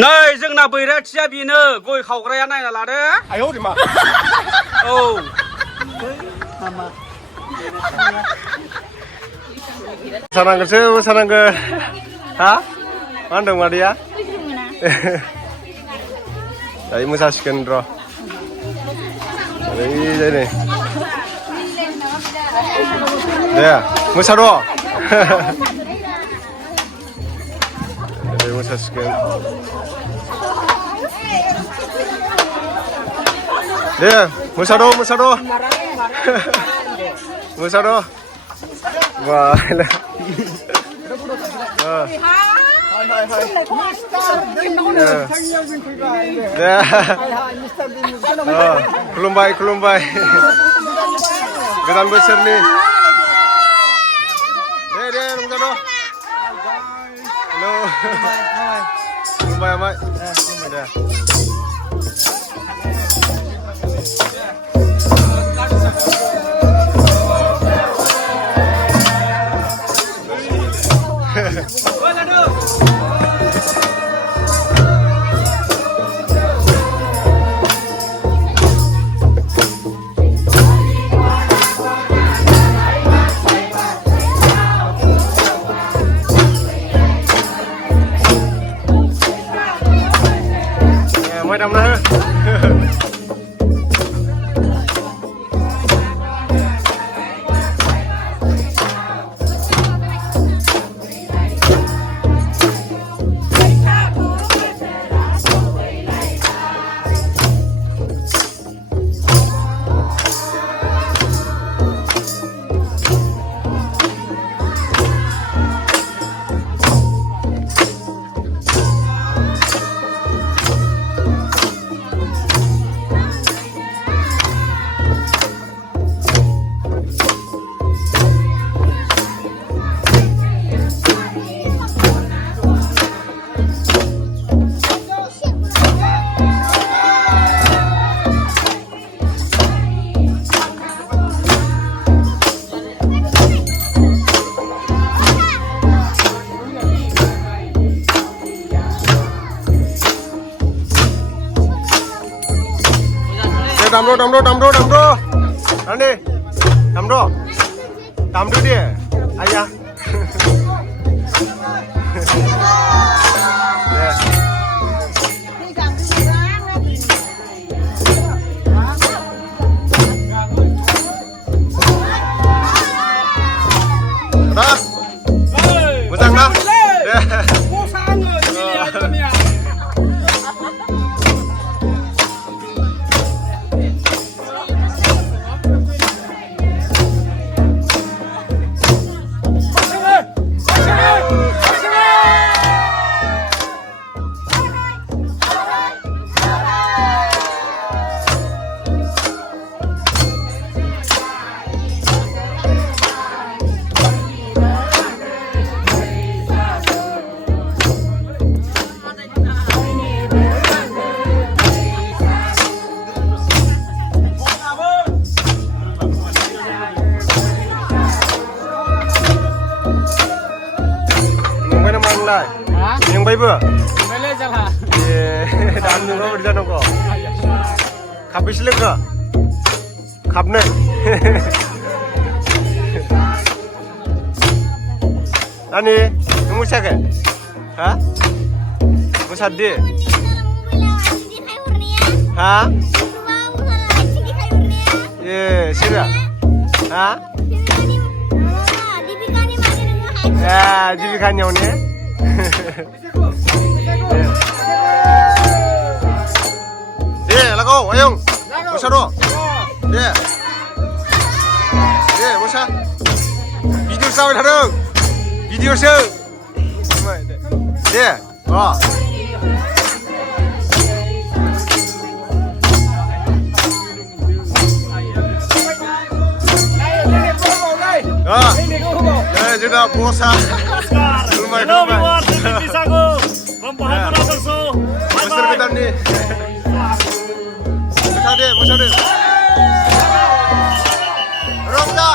नै जोंना बैराथिया बेनो गय खावग्राया नायना लादो आयौ मा औ मोसानांगोन हा मा होनदों मादैया दायो मोसासिगोन र' ओरै नै दे मोसाद' ओरै मोसासिगोन दे Mossad' wah Kelumbai Gedan besar nih deh Rungkado halo Kelumbai amat deh Mới đâm nữa Damro Andi Damro dia ayah dah musang dah yang baik bu? Boleh jalan. Dan juga berjalan kok. Kapis lega, kapne. Ani, kamu siapa? Hah? Musadi? Hah? Siapa? Hah? Ya, jadi kan nyawane. Lago, ayong. Musa do. Musa. Video sao thằng video sao. Sudah puasa. Lumayan. Bisa go. Membahagiakan tersu. Besar kita nih. Musa deh. Rongga.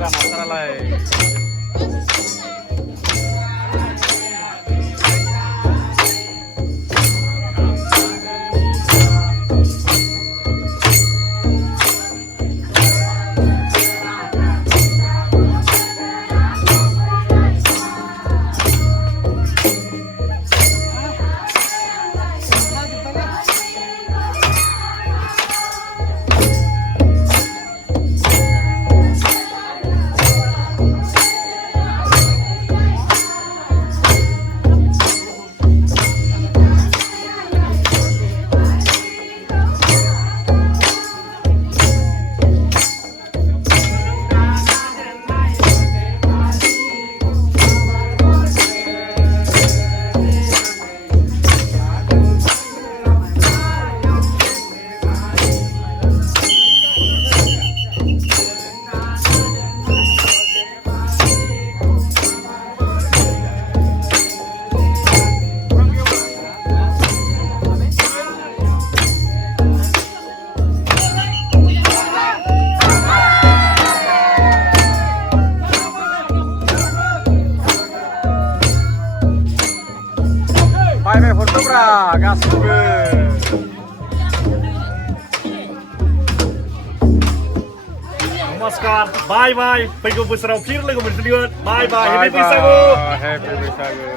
masalahlah. Bye foto bra, गासिबो नमस्कार bye bye फैगौ बोसोराव fin logo मोनफिनगोन bye bye happy बैसागु Happy बैसागु